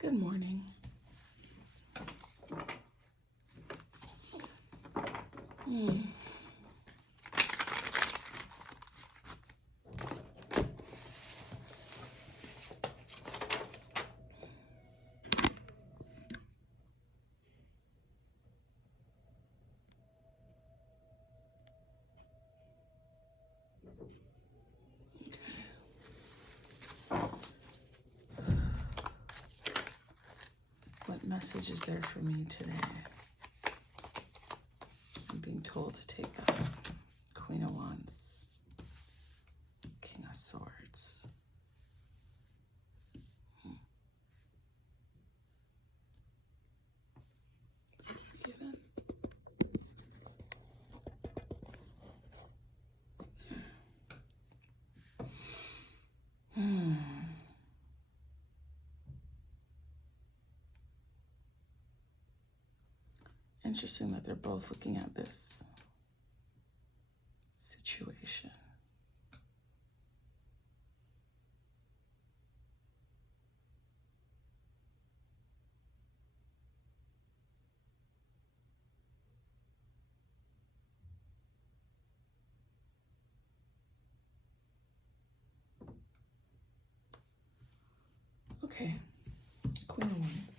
Good morning. What message is there for me today? I'm being told to take a Queen of Wands, King of Swords. Even. Interesting that they're both looking at this situation. Okay, Queen of Wands.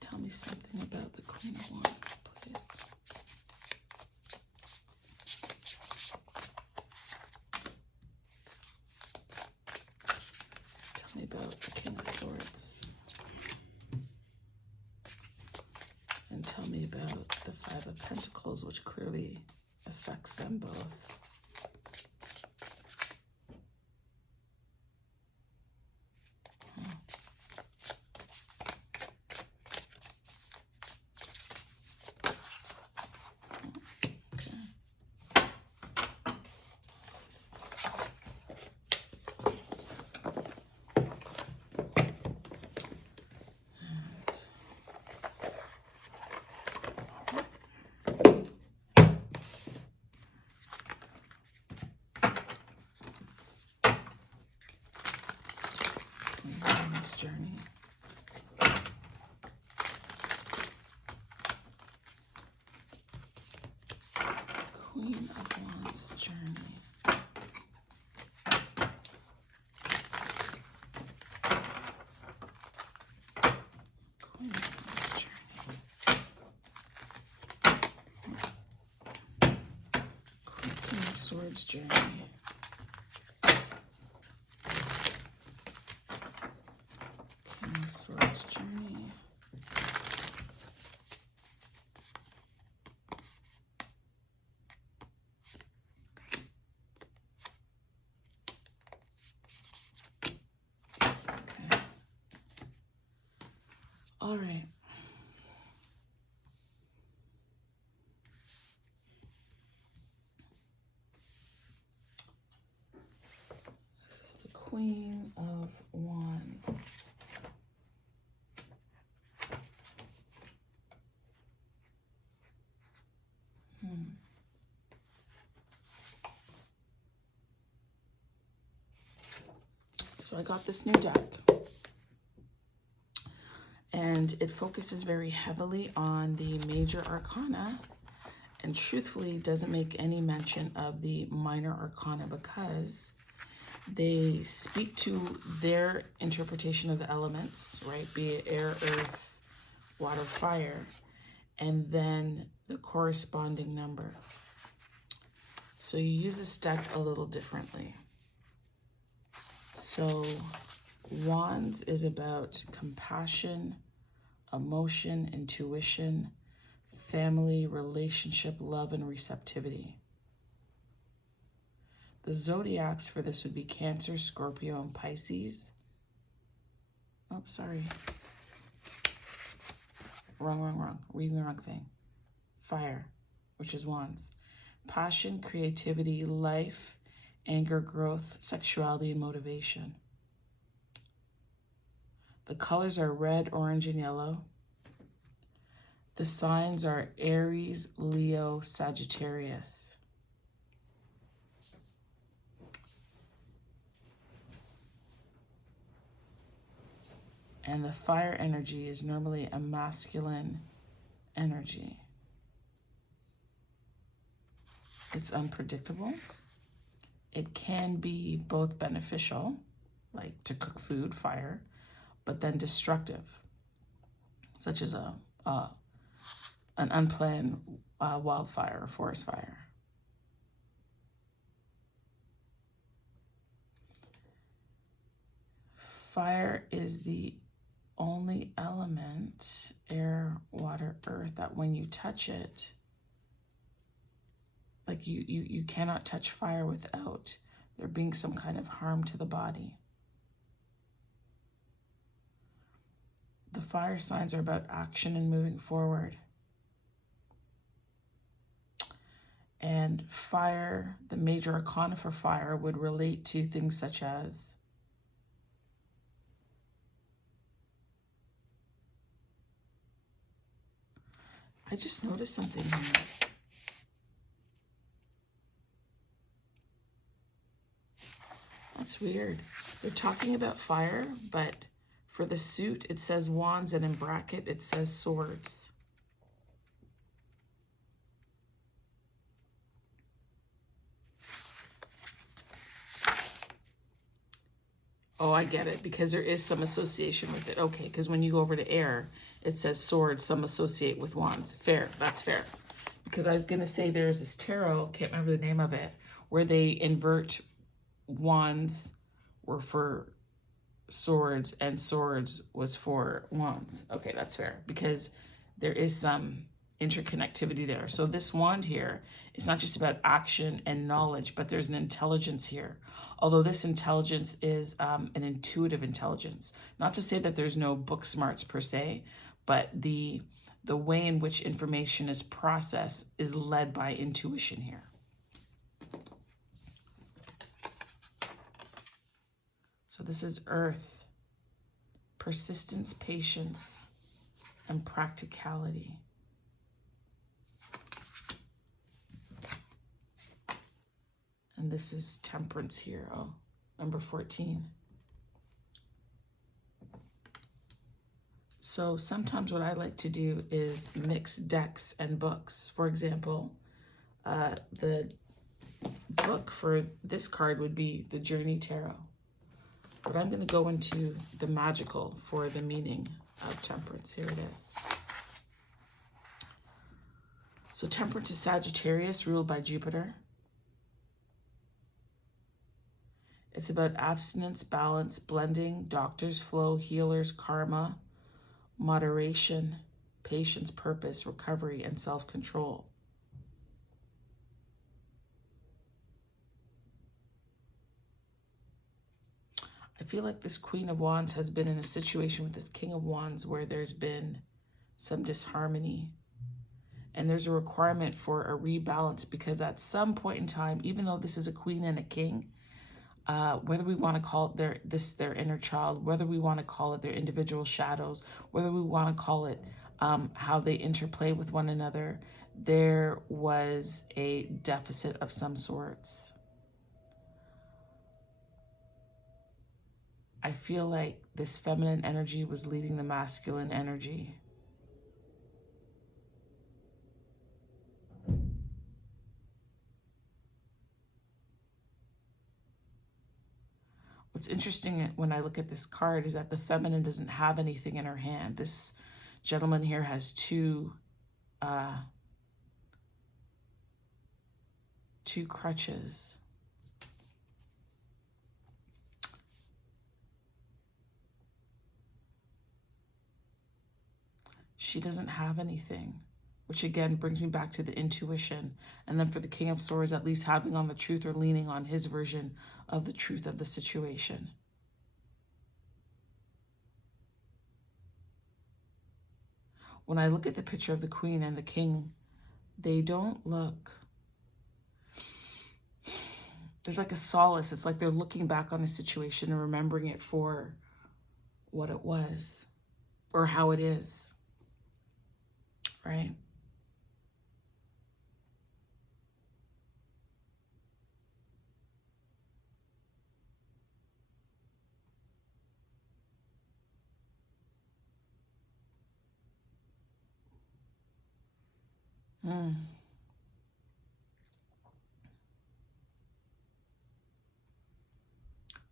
Tell me something about the Queen of Wands, please. Tell me about the King of Swords. And tell me about the Five of Pentacles, which clearly affects them both. Journey. Queen of Wands journey. Queen of Wands journey. King of Swords journey. Swords journey. Okay. All right. So the Queen of Wands. So I got this new deck, and it focuses very heavily on the major arcana, and truthfully doesn't make any mention of the minor arcana because they speak to their interpretation of the elements, right? Be it air, earth, water, fire, and then the corresponding number. So you use this deck a little differently. So Wands is about compassion, emotion, intuition, family, relationship, love, and receptivity. The zodiacs for this would be Cancer, Scorpio, and Pisces. Oh, sorry. Wrong. Reading the wrong thing. Fire, which is Wands. Passion, creativity, life, anger, growth, sexuality, and motivation. The colors are red, orange, and yellow. The signs are Aries, Leo, Sagittarius. And the fire energy is normally a masculine energy. It's unpredictable. It can be both beneficial, like to cook food, fire, but then destructive, such as an unplanned wildfire or forest fire. Fire is the only element, air, water, earth, that when you touch it, like you cannot touch fire without there being some kind of harm to the body. The fire signs are about action and moving forward. And fire, the major arcana for fire, would relate to things such as I just noticed something here. That's weird. They're talking about fire, but for the suit, it says wands, and in bracket, it says swords. Oh, I get it, because there is some association with it. Okay, because when you go over to air, it says swords, some associate with wands. Fair, that's fair. Because I was going to say there's this tarot, can't remember the name of it, where they invert wands were for swords and swords was for wands. Okay, that's fair, because there is some interconnectivity there. So this wand here, it's not just about action and knowledge, but there's an intelligence here. Although this intelligence is an intuitive intelligence. Not to say that there's no book smarts per se, but the way in which information is processed is led by intuition here. So this is earth, persistence, patience, and practicality. And this is temperance here, number 14. So sometimes what I like to do is mix decks and books. For example, the book for this card would be the Journey Tarot. But I'm going to go into the magical for the meaning of temperance. Here it is. So temperance is Sagittarius, ruled by Jupiter. It's about abstinence, balance, blending, doctor's flow, healers, karma, moderation, patience, purpose, recovery, and self-control. I feel like this Queen of Wands has been in a situation with this King of Wands where there's been some disharmony. And there's a requirement for a rebalance, because at some point in time, even though this is a queen and a king, whether we want to call it their inner child, whether we want to call it their individual shadows, whether we want to call it how they interplay with one another, there was a deficit of some sorts. I feel like this feminine energy was leading the masculine energy. What's interesting when I look at this card is that the feminine doesn't have anything in her hand. This gentleman here has two crutches. She doesn't have anything, which again brings me back to the intuition. And then for the King of Swords, at least having on the truth or leaning on his version of the truth of the situation. When I look at the picture of the Queen and the King, they don't look... There's like a solace. It's like they're looking back on a situation and remembering it for what it was or how it is, right?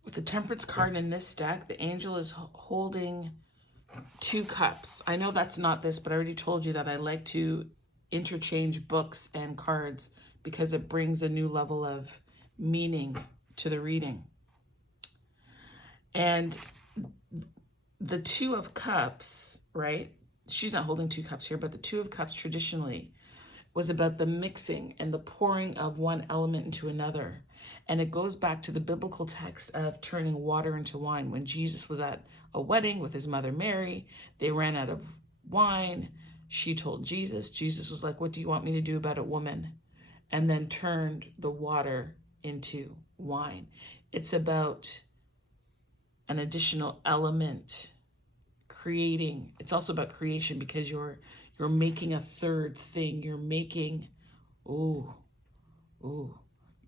With the Temperance card in this deck, the angel is holding 2 cups. I know that's not this, but I already told you that I like to interchange books and cards because it brings a new level of meaning to the reading. And the 2 of Cups, right? She's not holding 2 cups here, but the 2 of Cups traditionally was about the mixing and the pouring of one element into another. And it goes back to the biblical text of turning water into wine. When Jesus was at a wedding with his mother Mary, they ran out of wine. She told Jesus. Jesus was like, "What do you want me to do about it, woman?" And then turned the water into wine. It's about an additional element creating. It's also about creation because you're making a third thing. You're making, you're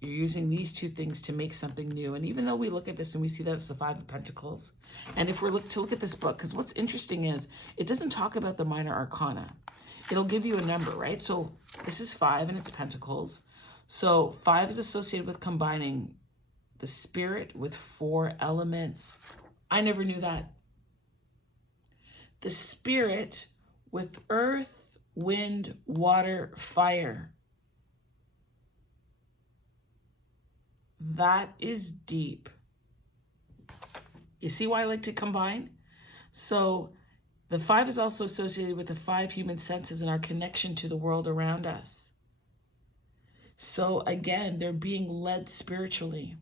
using these 2 things to make something new. And even though we look at this and we see that it's the 5 of Pentacles, and if we're to look at this book, because what's interesting is it doesn't talk about the minor arcana. It'll give you a number, right? So this is 5 and it's Pentacles. So 5 is associated with combining the spirit with 4 elements. I never knew that. The spirit with earth, wind, water, fire. That is deep. You see why I like to combine? So the 5 is also associated with the 5 human senses and our connection to the world around us. So again, they're being led spiritually.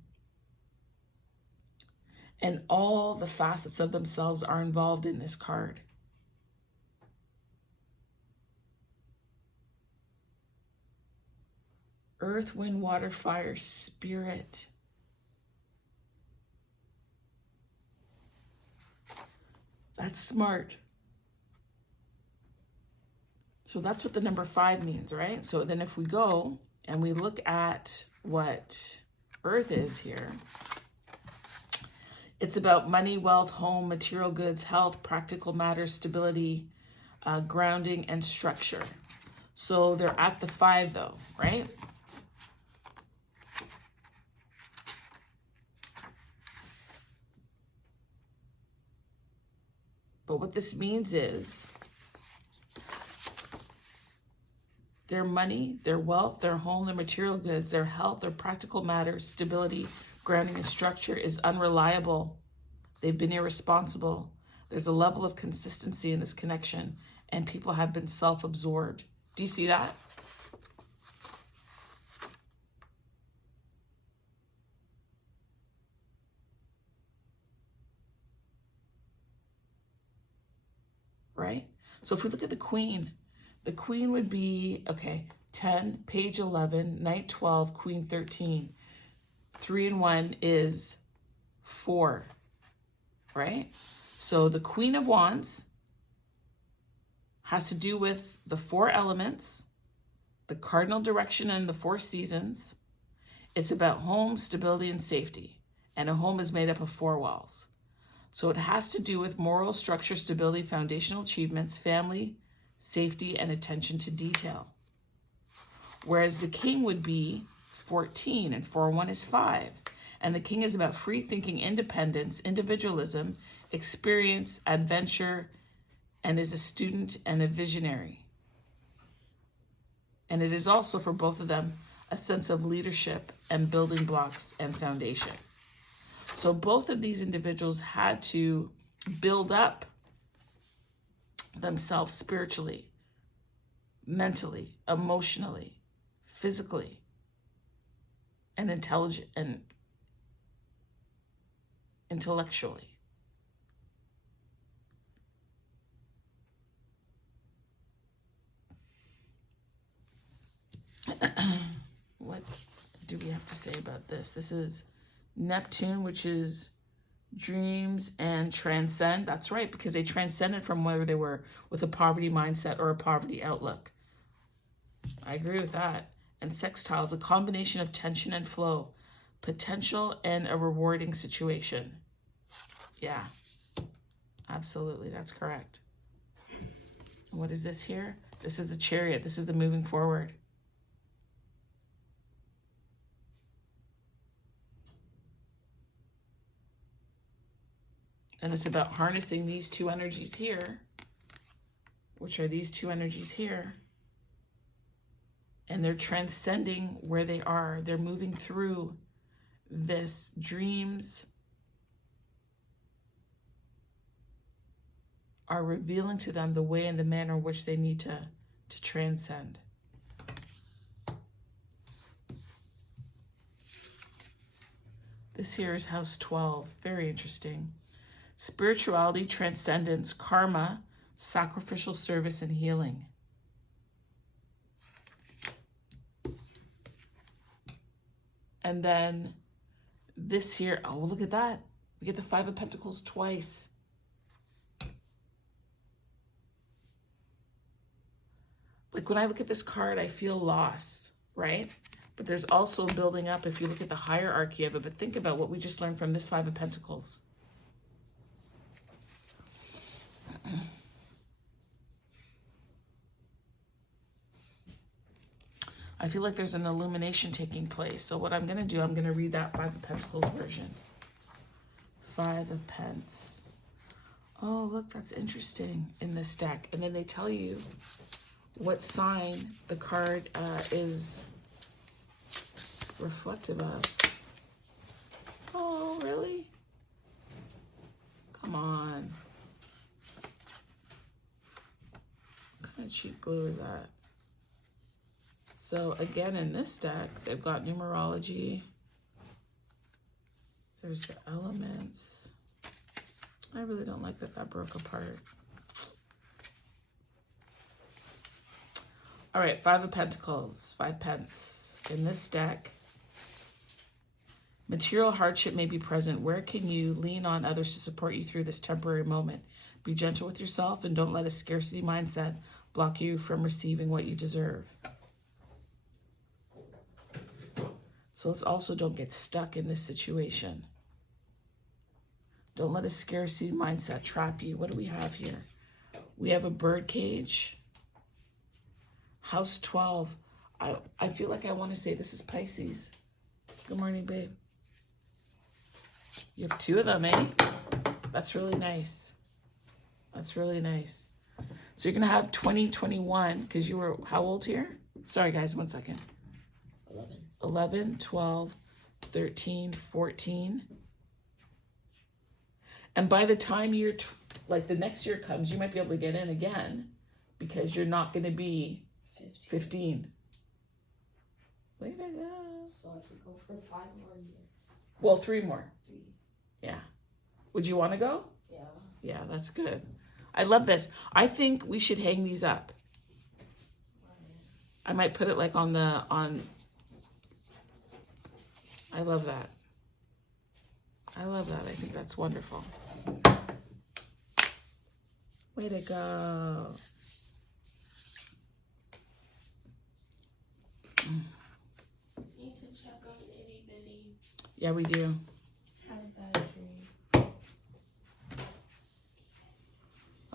And all the facets of themselves are involved in this card. Earth, wind, water, fire, spirit. That's smart. So that's what the number 5 means, right? So then if we go and we look at what Earth is here, it's about money, wealth, home, material goods, health, practical matters, stability, grounding, and structure. So they're at the 5 though, right? But what this means is their money, their wealth, their home, their material goods, their health, their practical matters, stability, grounding, and structure is unreliable. They've been irresponsible. There's a level of consistency in this connection, and people have been self-absorbed. Do you see that? Right? So if we look at the queen would be, okay, 10, page 11, knight 12, queen 13. 3 and 1 is 4, right? So the Queen of Wands has to do with the 4 elements, the cardinal direction and the 4 seasons. It's about home, stability, and safety. And a home is made up of 4 walls. So it has to do with moral structure, stability, foundational achievements, family, safety, and attention to detail. Whereas the king would be 14, and 4 and 1 is 5. And the king is about free thinking, independence, individualism, experience, adventure, and is a student and a visionary. And it is also for both of them a sense of leadership and building blocks and foundation. So both of these individuals had to build up themselves spiritually, mentally, emotionally, physically, and intellectually. What do we have to say about this? This is Neptune, which is dreams and transcend. That's right, because they transcended from whether they were with a poverty mindset or a poverty outlook. I agree with that. And sextile is a combination of tension and flow, potential and a rewarding situation. Yeah, absolutely, that's correct. And what is this here? This is the Chariot. This is the moving forward. And it's about harnessing these two energies here, which are these two energies here. And they're transcending where they are. They're moving through this. Dreams are revealing to them the way and the manner in which they need to transcend. This here is house 12. Very interesting. Spirituality, transcendence, karma, sacrificial service, and healing. And then this here, oh, look at that. We get the Five of Pentacles twice. Like when I look at this card, I feel loss, right? But there's also building up if you look at the hierarchy of it. But think about what we just learned from this Five of Pentacles. I feel like there's an illumination taking place. So what I'm going to do, I'm going to read that Five of Pentacles version. Five of Pence. Oh, look, that's interesting in this deck. And then they tell you what sign the card is reflective of. Oh, really? Come on. What kind of cheap glue is that? So again, in this deck, they've got numerology. There's the elements. I really don't like that broke apart. All right, Five of Pentacles, 5 pence. In this deck, material hardship may be present. Where can you lean on others to support you through this temporary moment? Be gentle with yourself and don't let a scarcity mindset block you from receiving what you deserve. So let's also don't get stuck in this situation. Don't let a scarcity mindset trap you. What do we have here? We have a bird cage. House 12. I feel like I want to say this is Pisces. Good morning, babe. You have 2 of them, eh? That's really nice. That's really nice. So you're going to have 2021 because you were how old here? Sorry, guys, 1 second. 11, 12, 13, 14. And by the time you're, like the next year comes, you might be able to get in again because you're not going to be 15. Way to go. So I could go for 5 more years. Well, 3 more. 3. Yeah. Would you want to go? Yeah. Yeah, that's good. I love this. I think we should hang these up. I might put it like on. I love that. I love that. I think that's wonderful. Way to go. Need to check on itty bitty. Yeah, we do. High battery.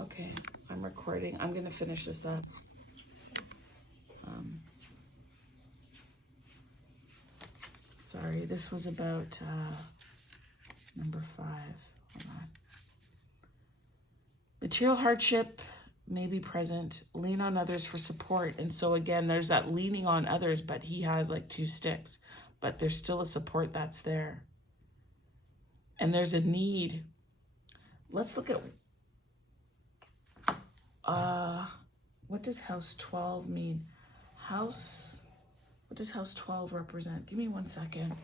Okay, I'm recording. I'm going to finish this up. Sorry, this was about number 5. Hold on. Material hardship may be present. Lean on others for support. And so again, there's that leaning on others, but he has like 2 sticks. But there's still a support that's there. And there's a need. Let's look at what does house 12 mean? What does house 12 represent? Give me 1 second.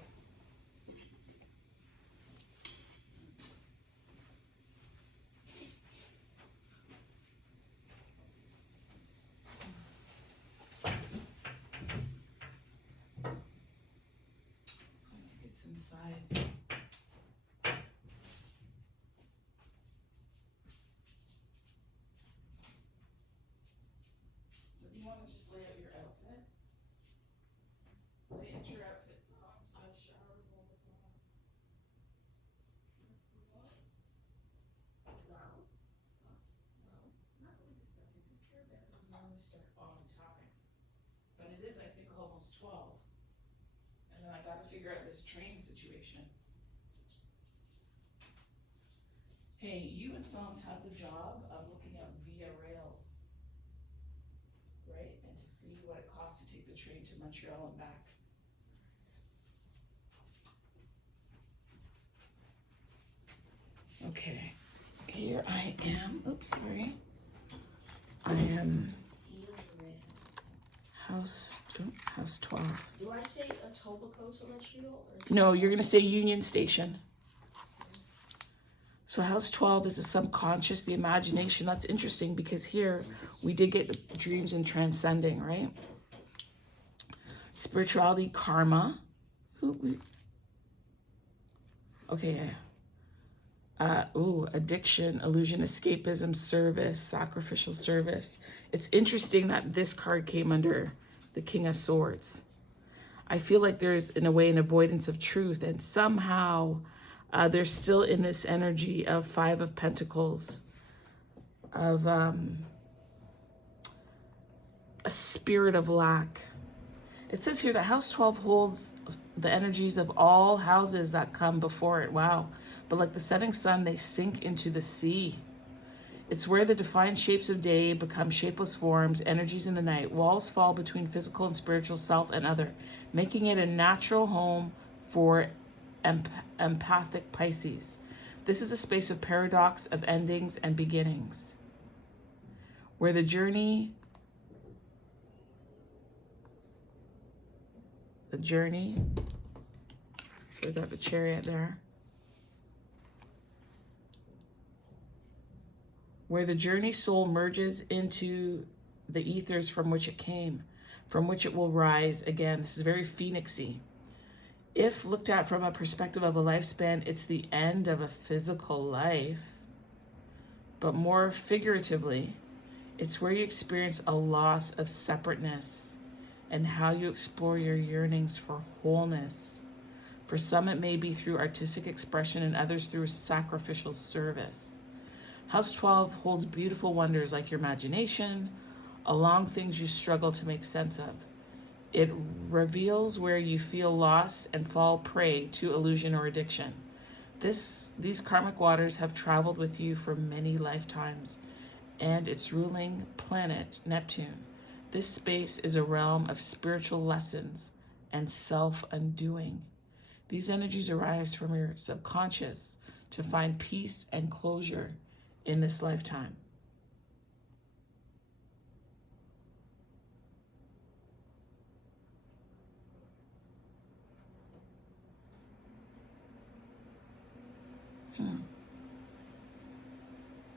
It's inside. So do you want to just lay out your outfit? Lay out your outfit songs. I shower all the time. Wow. No, not really the second. Because 12. And then I got to figure out this train situation. Hey, you and Psalms have the job of looking up Via Rail, right? And to see what it costs to take the train to Montreal and back. Okay, here I am. Oops, sorry. I am house 12. Do I say Etobicoke to Montreal? No, you're going to say Union Station. So house 12 is the subconscious, the imagination. That's interesting because here we did get dreams and transcending, right? Spirituality, karma. Okay, yeah. Addiction, illusion, escapism, service, sacrificial service. It's interesting that this card came under the King of Swords. I feel like there's, in a way, an avoidance of truth, and somehow they're still in this energy of Five of Pentacles, of a spirit of lack. It says here that house 12 holds the energies of all houses that come before it. Wow. But like the setting sun, they sink into the sea. It's where the defined shapes of day become shapeless forms, energies in the night. Walls fall between physical and spiritual, self and other, making it a natural home for empathic Pisces. This is a space of paradox, of endings and beginnings, where the journey, so we got the Chariot there, where the journey soul merges into the ethers from which it came, from which it will rise again. This is very phoenixy. If looked at from a perspective of a lifespan, it's the end of a physical life, but more figuratively, it's where you experience a loss of separateness and how you explore your yearnings for wholeness. For some, it may be through artistic expression and others through sacrificial service. House 12 holds beautiful wonders like your imagination, along things you struggle to make sense of. It reveals where you feel lost and fall prey to illusion or addiction. These karmic waters have traveled with you for many lifetimes, and its ruling planet, Neptune. This space is a realm of spiritual lessons and self-undoing. These energies arise from your subconscious to find peace and closure in this lifetime.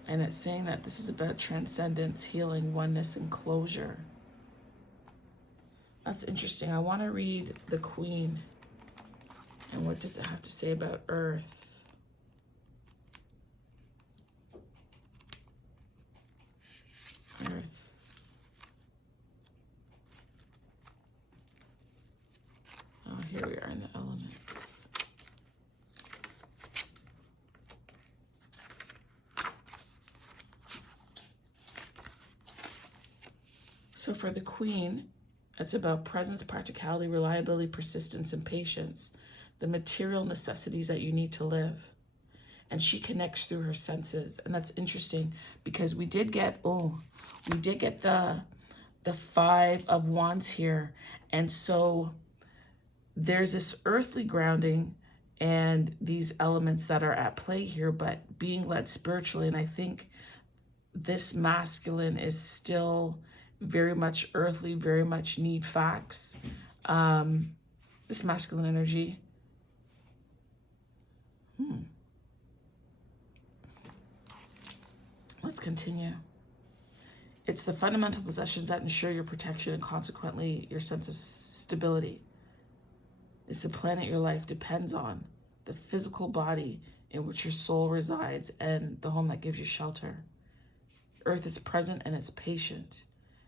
And it's saying that this is about transcendence, healing, oneness, and closure. That's interesting. I want to read the Queen. And what does it have to say about Earth? Earth. Oh, here we are in the elements. So for the Queen, it's about presence, practicality, reliability, persistence, and patience, the material necessities that you need to live. And she connects through her senses. And that's interesting because we did get the Five of Wands here. And so there's this earthly grounding and these elements that are at play here, but being led spiritually. And I think this masculine is still very much earthly, very much need facts. This masculine energy. Let's continue. It's the fundamental possessions that ensure your protection and consequently your sense of stability. It's the planet your life depends on, the physical body in which your soul resides, and the home that gives you shelter. Earth is present and it's patient.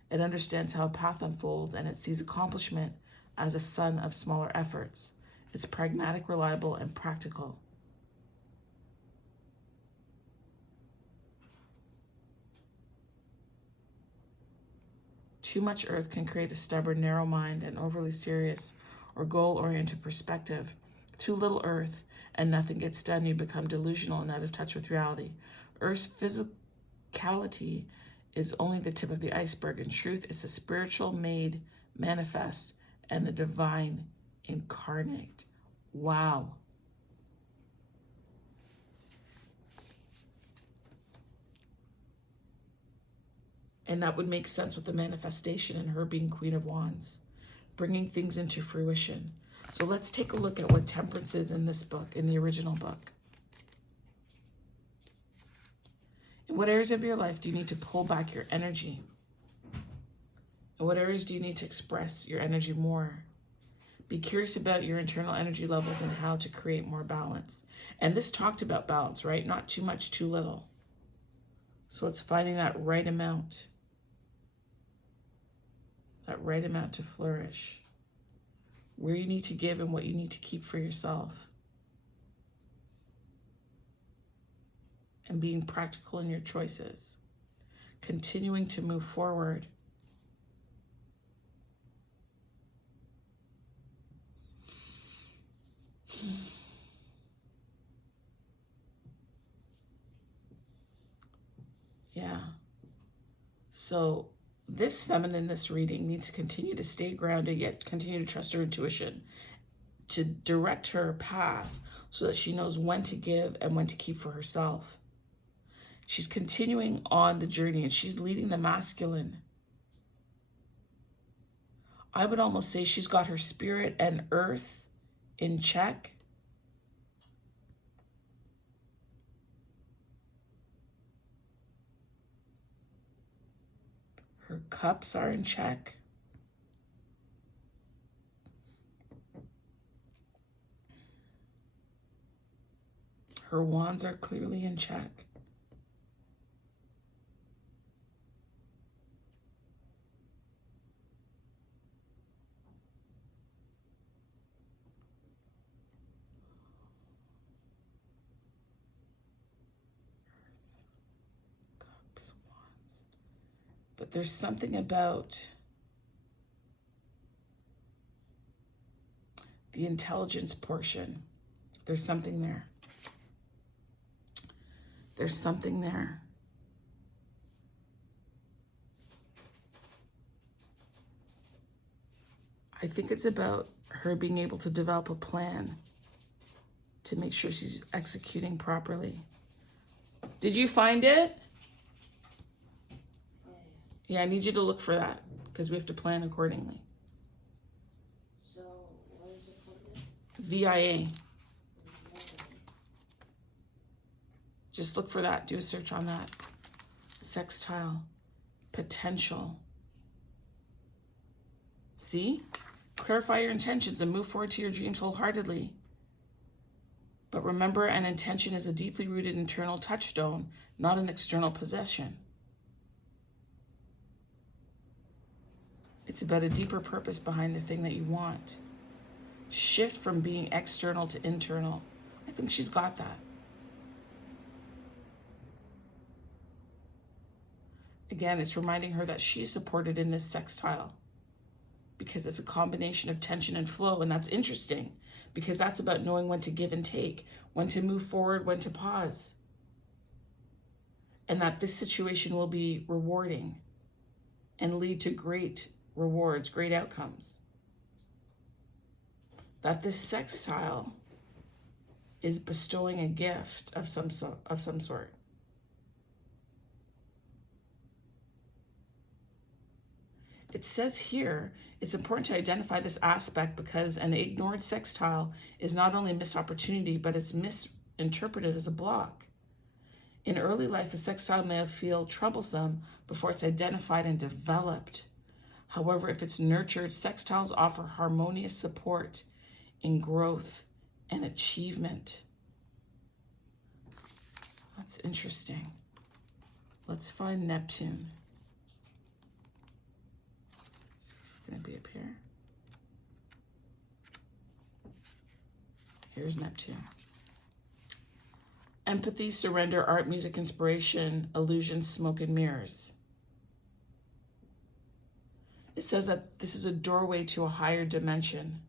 It understands how a path unfolds and it sees accomplishment as a sum of smaller efforts. It's pragmatic, reliable, and practical. Too much earth can create a stubborn, narrow mind and overly serious or goal-oriented perspective. Too little earth and nothing gets done. You become delusional and out of touch with reality. Earth's physicality is only the tip of the iceberg. In truth, it's the spiritual made manifest and the divine incarnate. Wow. And that would make sense with the manifestation and her being Queen of Wands, bringing things into fruition. So let's take a look at what Temperance is in this book, in the original book. In what areas of your life do you need to pull back your energy? In what areas do you need to express your energy more? Be curious about your internal energy levels and how to create more balance. And this talked about balance, right? Not too much, too little. So it's finding that right amount to flourish. Where you need to give and what you need to keep for yourself. And being practical in your choices. Continuing to move forward. Yeah. So this feminine, this reading needs to continue to stay grounded, yet continue to trust her intuition to direct her path so that she knows when to give and when to keep for herself. She's continuing on the journey and she's leading the masculine. I would almost say she's got her spirit and earth in check. Her cups are in check. Her wands are clearly in check. Cups, wands. But there's something about the intelligence portion. There's something there. There's something there. I think it's about her being able to develop a plan to make sure she's executing properly. Did you find it? Yeah, I need you to look for that because we have to plan accordingly. So, what is it called? VIA. Just look for that. Do a search on that. Sextile. Potential. See? Clarify your intentions and move forward to your dreams wholeheartedly. But remember, an intention is a deeply rooted internal touchstone, not an external possession. It's about a deeper purpose behind the thing that you want. Shift from being external to internal. I think she's got that. Again, it's reminding her that she's supported in this sextile because it's a combination of tension and flow. And that's interesting because that's about knowing when to give and take, when to move forward, when to pause. And that this situation will be rewarding and lead to great rewards, great outcomes. That this sextile is bestowing a gift of some sort. It says here, it's important to identify this aspect because an ignored sextile is not only a missed opportunity, but it's misinterpreted as a block. In early life, a sextile may feel troublesome before it's identified and developed. However, if it's nurtured, sextiles offer harmonious support in growth and achievement. That's interesting. Let's find Neptune. Going to be up here. Here's Neptune. Empathy, surrender, art, music, inspiration, illusions, smoke, and mirrors. It says that this is a doorway to a higher dimension.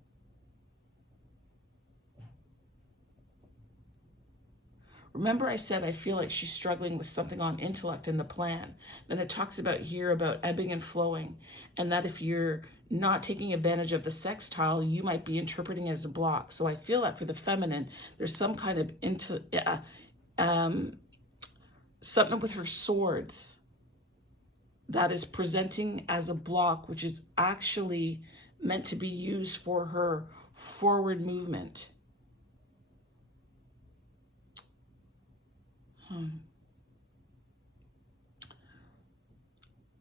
Remember I said I feel like she's struggling with something on intellect in the plan. Then it talks about here about ebbing and flowing, and that if you're not taking advantage of the sextile, you might be interpreting it as a block. So I feel that for the feminine, there's some kind of something with her swords that is presenting as a block, which is actually meant to be used for her forward movement.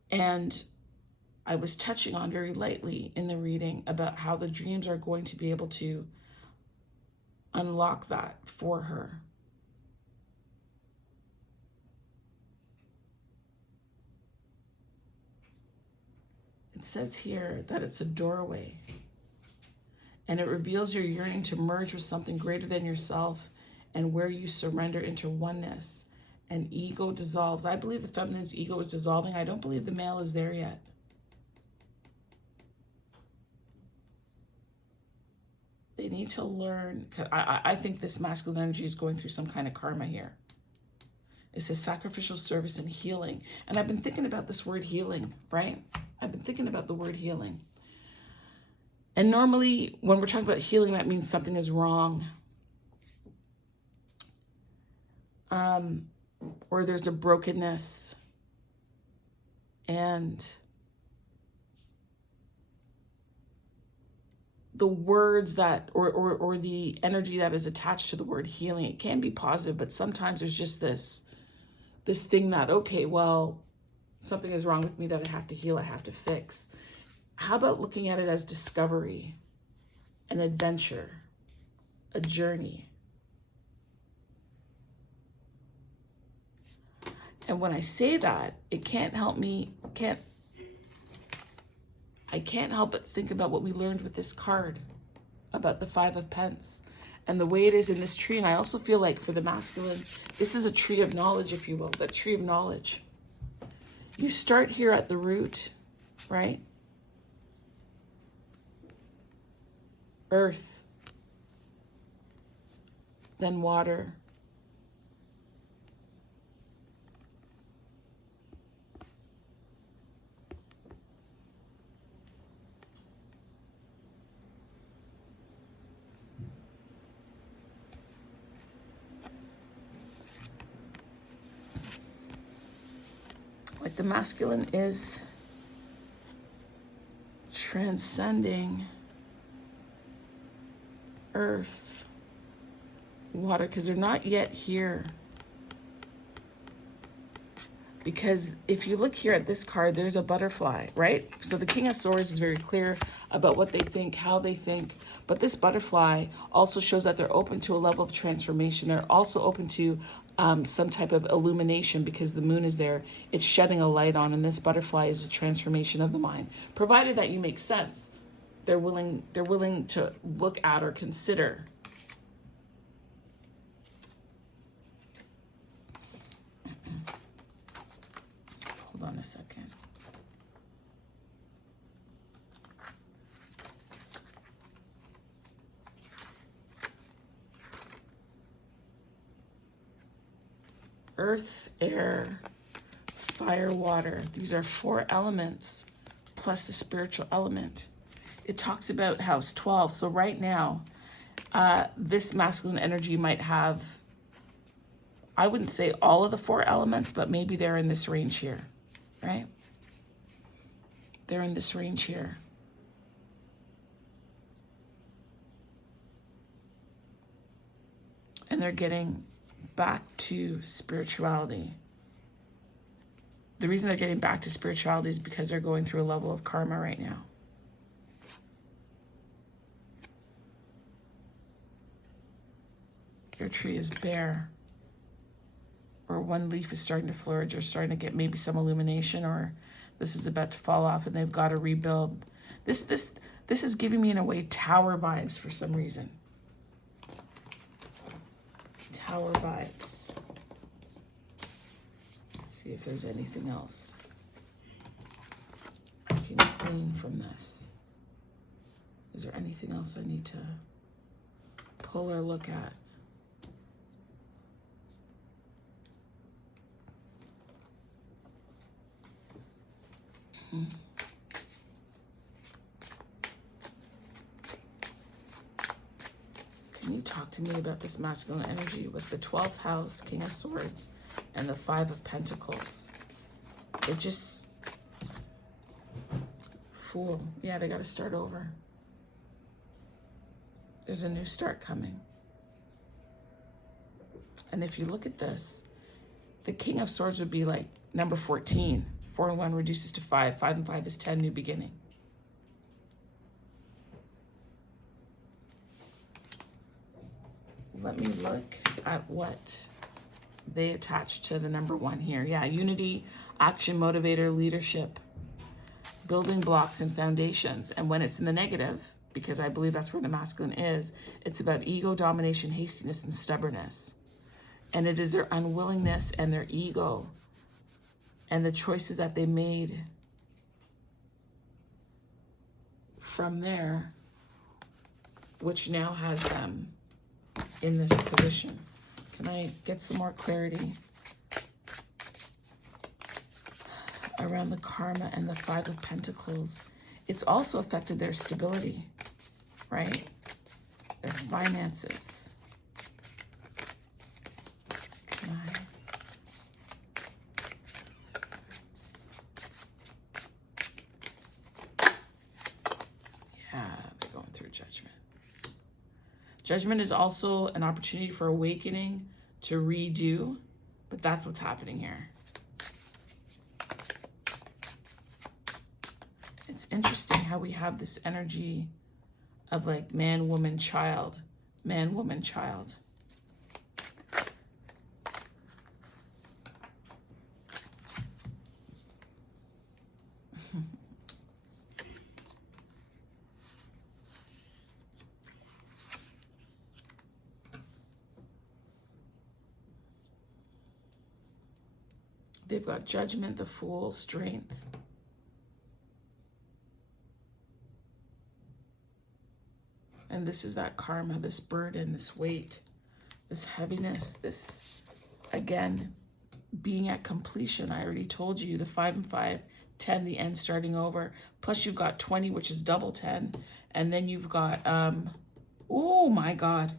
And I was touching on very lightly in the reading about how the dreams are going to be able to unlock that for her. It says here that it's a doorway, and it reveals your yearning to merge with something greater than yourself, and where you surrender into oneness and ego dissolves. I believe the feminine's ego is dissolving. I don't believe the male is there yet. They need to learn. I think this masculine energy is going through some kind of karma here. It says sacrificial service and healing. And I've been thinking about this word healing, right? I've been thinking about the word healing. And normally when we're talking about healing, that means something is wrong. Or there's a brokenness. And the words that, or the energy that is attached to the word healing, it can be positive, but sometimes there's just this thing that, okay, well, something is wrong with me that I have to heal, I have to fix. How about looking at it as discovery, an adventure, a journey? And when I say that, it can't help me, I can't help but think about what we learned with this card about the 5 of Pentacles and the way it is in this tree. And I also feel like for the masculine, this is a tree of knowledge, if you will, that tree of knowledge. You start here at the root, right? Earth, then water, like the masculine is transcending earth, water, because they're not yet here. Because if you look here at this card, there's a butterfly, right? So the King of Swords is very clear about what they think, how they think. But this butterfly also shows that they're open to a level of transformation. They're also open to some type of illumination because the moon is there. It's shedding a light on, and this butterfly is a transformation of the mind. Provided that you make sense, they're willing to look at or consider. Hold on a second. Earth, air, fire, water. These are 4 elements plus the spiritual element. It talks about house 12. So right now, this masculine energy might have, I wouldn't say all of the 4 elements, but maybe they're in this range here, right? They're in this range here. And they're getting back to spirituality. The reason they're getting back to spirituality is because they're going through a level of karma right now. Your tree is bare, or one leaf is starting to flourish, or starting to get maybe some illumination, or this is about to fall off and they've got to rebuild. This is giving me, in a way, tower vibes for some reason. Tower vibes. Let's see if there's anything else. King of glean from this? Is there anything else I need to pull or look at? Can you talk to me about this masculine energy with the 12th house, King of Swords, and the 5 of Pentacles? It just... Fool. Yeah, they got to start over. There's a new start coming. And if you look at this, the King of Swords would be like number 14. 4 and 1 reduces to 5. 5 and 5 is 10, new beginning. Let me look at what they attach to the number 1 here. Yeah, unity, action, motivator, leadership, building blocks and foundations. And when it's in the negative, because I believe that's where the masculine is, it's about ego, domination, hastiness, and stubbornness. And it is their unwillingness and their ego and the choices that they made from there, which now has them in this position. Can I get some more clarity around the karma and the 5 of Pentacles? It's also affected their stability, right? Their finances. Can I? Yeah, they're going through judgment. Judgment is also an opportunity for awakening, to redo, but that's what's happening here. It's interesting how we have this energy of like man, woman, child, man, woman, child. They've got judgment, the fool, strength. And this is that karma, this burden, this weight, this heaviness, this, again, being at completion. I already told you the 5 and 5, 10, the end starting over. Plus you've got 20, which is double 10. And then you've got, oh my God.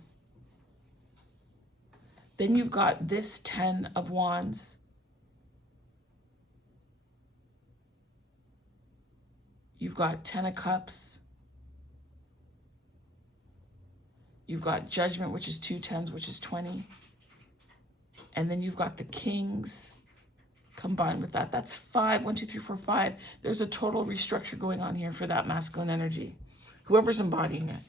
Then you've got this 10 of Wands. You've got 10 of Cups. You've got Judgment, which is 2 10s, which is 20. And then you've got the Kings combined with that. That's 5, 1, 2, 3, 4, 5. There's a total restructure going on here for that masculine energy. Whoever's embodying it.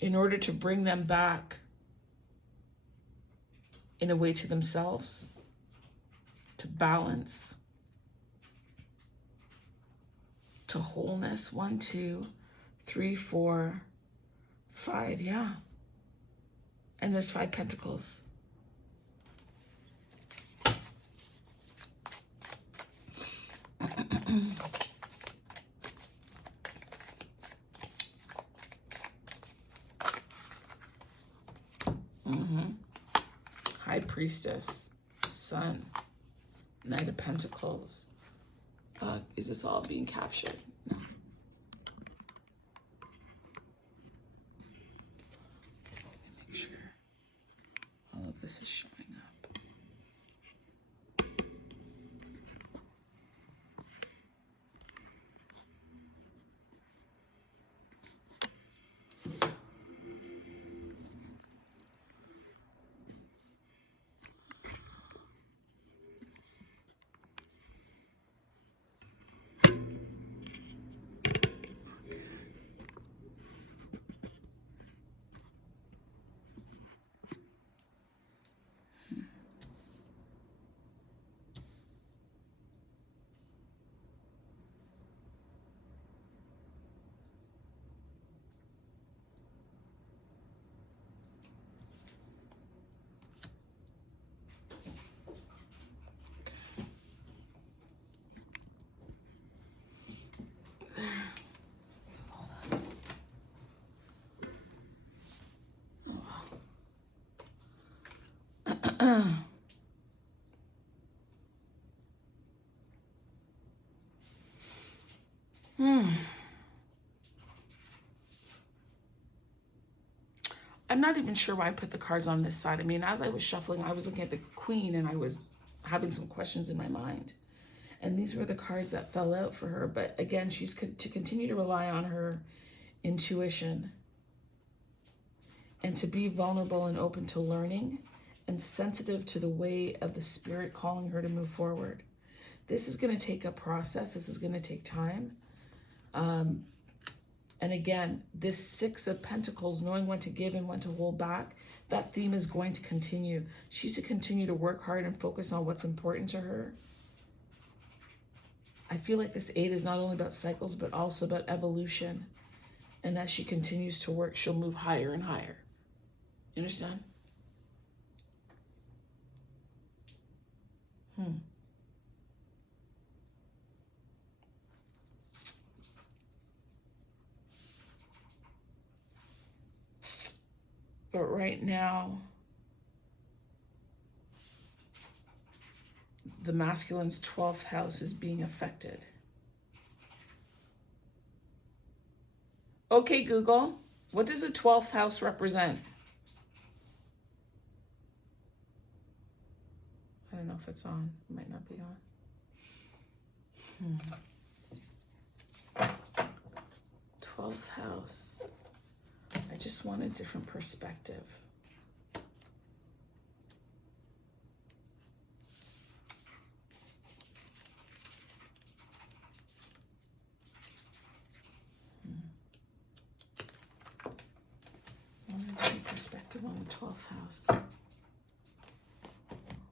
In order to bring them back in a way to themselves, to balance, to wholeness. 1, 2, 3, 4, 5. Yeah. And there's 5 Pentacles. High Priestess, Sun, Knight of Pentacles. Is this all being captured? No. Make sure all of this is showing up. I'm not even sure why I put the cards on this side. I mean, as I was shuffling, I was looking at the Queen and I was having some questions in my mind. And these were the cards that fell out for her. But again, she's to continue to rely on her intuition and to be vulnerable and open to learning and sensitive to the way of the Spirit calling her to move forward. This is going to take a process. This is going to take time. And again, this Six of Pentacles, knowing when to give and when to hold back, that theme is going to continue. She's to continue to work hard and focus on what's important to her. I feel like this 8 is not only about cycles, but also about evolution. And as she continues to work, she'll move higher and higher. You understand? But right now, the masculine's 12th house is being affected. Okay, Google, what does the 12th house represent? I don't know if it's on. It might not be on. 12th house. I just want a different perspective. I want a different perspective on the 12th house.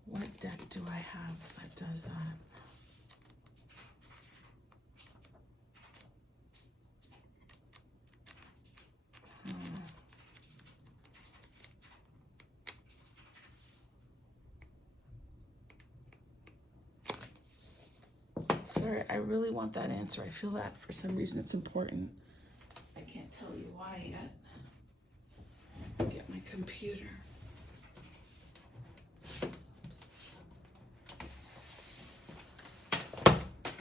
What deck do I have that does that? Sorry, I really want that answer. I feel that for some reason it's important. I can't tell you why yet. Get my computer.